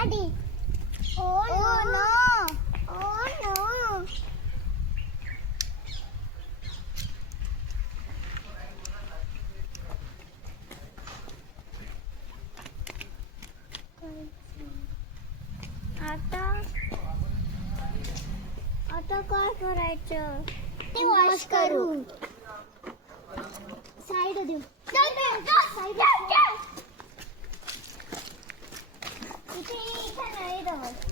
Daddy. Oh no. Oh no. आता काय करायचं ते वॉश करू साइड देऊ इथे नाही राहत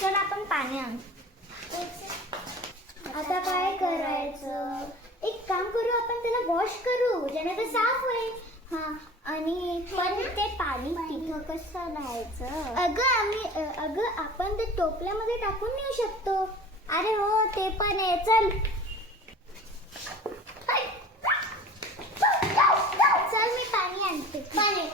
चल आपण पाणी आण आता काय करायचं एक काम करू आपण त्याला वॉश करू ज्याने ते साफ होईल हा आणि पण ते पाणी तिथं कसं राहायचं अगं आपण ते टोपल्यामध्ये टाकून नेऊ शकतो अरे हो ते पण आहे चल चल मी पाणी आणते पाणी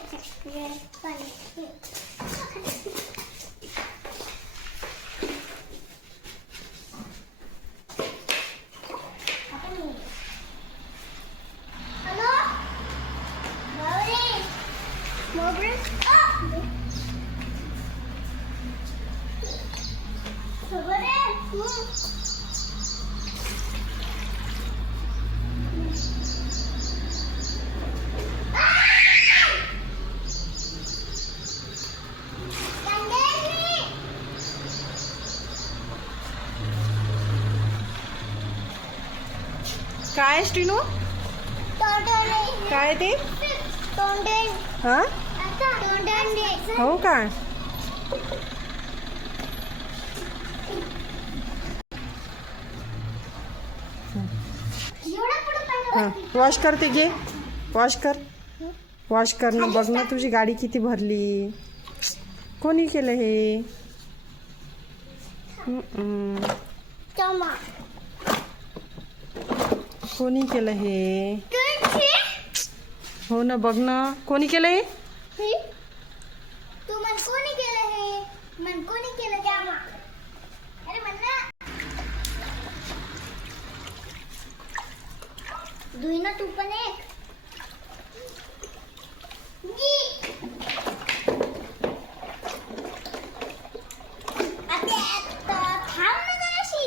काय स्टीनू काय ते हा हो का वॉश कर ते घे वॉश कर ना बघ ना तुझी गाडी किती भरली कोणी केलं हे कोणी केलं हे हो ना बघ ना कोणी केलं हे तू मन कोणी केलं हे मन कोणी केलं त्यामा अरे मन ना दुई ना तू पण एक थांब ना जराशी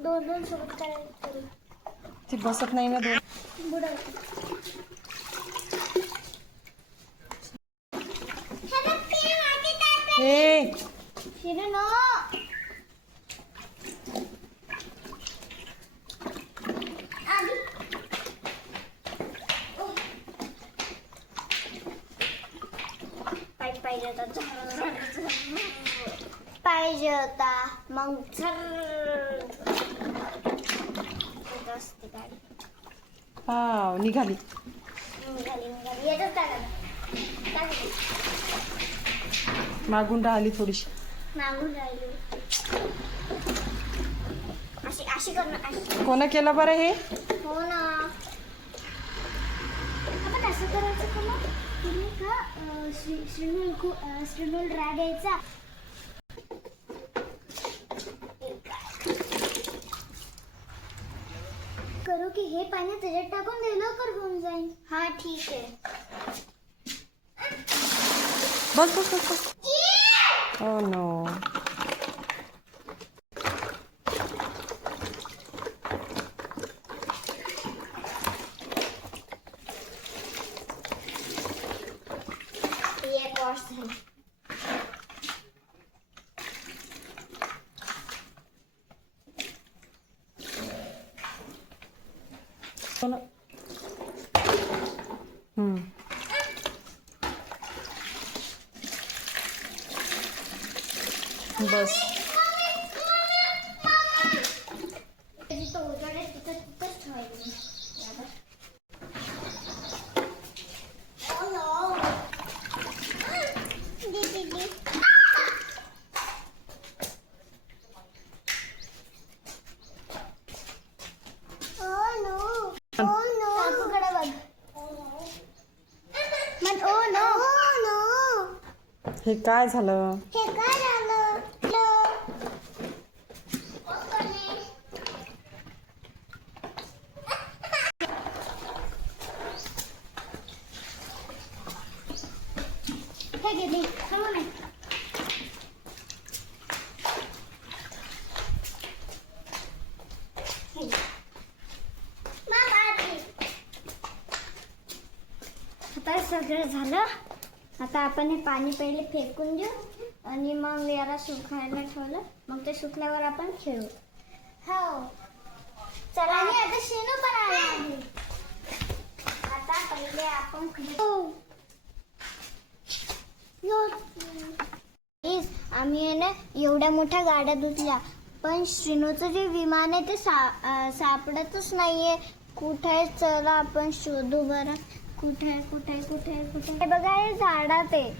दोन सोबत करायचं ती बसत नाही ना दोन ए पाहिजे होता मग हा निघाली मागून राहिली थोडीशी मागून राहिली अशी करणं कोण केलं बरं हे हो ना आपण असं करायचं का मग तुम्ही का श्रीनूल ड्रॅग घ्यायचा करू की हे पाणी त्याच्यात टाकून दे लवकर होऊन जाईल हा ठीक आहे बस ओ नो बस हे काय झालं? हे काय झालं? हे गेली थांबा नाही. आता सगळं झालं. आता आपण हे पाणी पहिले फेकून देऊ आणि मग याला सुकायला ठेवलं. मग ते सुकल्यावर आपण खेळू. हो चला. आणि आता शेणू पण आला आहे. आता पहिले आपण आम्ही आहे ना एवढ्या मोठ्या गाड्या धुतल्या, पण श्रीनूचं जे विमान आहे ते सापडतच नाहीये. कुठे? चला आपण शोधू बरं. कुठे कुठे कुठे कुठे? हे बघा, हे झाडात आहे.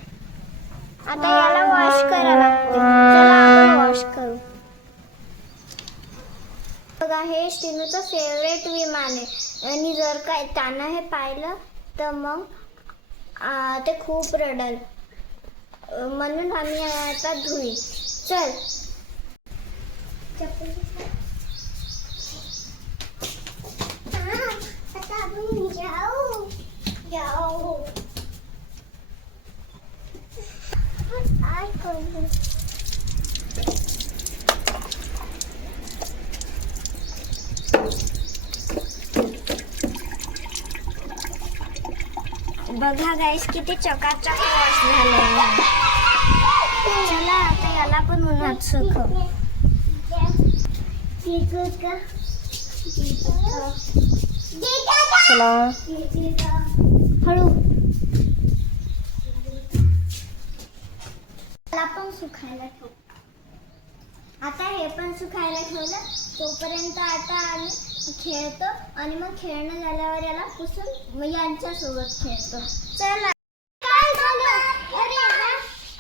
आता याला वॉश करायला लागते. चला आपण वॉश करू. बघा, हे श्रीनूचं फेवरेट विमान आहे आणि जर काय त्यांना हे पाहिलं तर मग ते खूप रडल. म्हणून आम्ही आता धुई. चल आता आपण जाऊ. बघा गाईस, किती चकाचक वॉश झालं. चला आता याला पण उन्हात सुकव. चला हळू. याला पण सुकायला ठेवू. आता हे पण सुकायला ठेवलं. तोपर्यंत आता आम्ही खेळतो आणि मग खेळणं झाल्यावर याला पुसून मग यांच्यासोबत खेळतो. चला. काय झालं?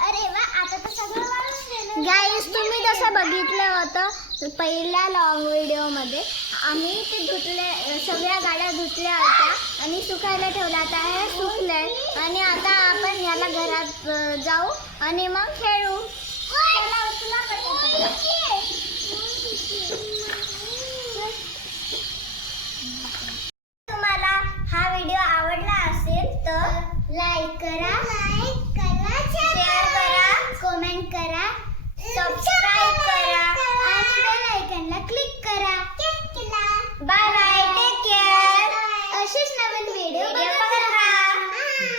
अरे वा, आता तर सगळं गाईस, तुम्ही जसं बघितलं होतं पहिल्या लॉंग व्हिडिओमध्ये, आम्ही ते धुतले, सगळ्या गाड्या धुतल्या होत्या आणि सुकायला ठेवल्या. आता हे सुकलंय आणि आता आपण याला घरात जाऊ आणि मग खेळू. तुम्हाला हा व्हिडिओ आवडला असेल तर लाईक करा.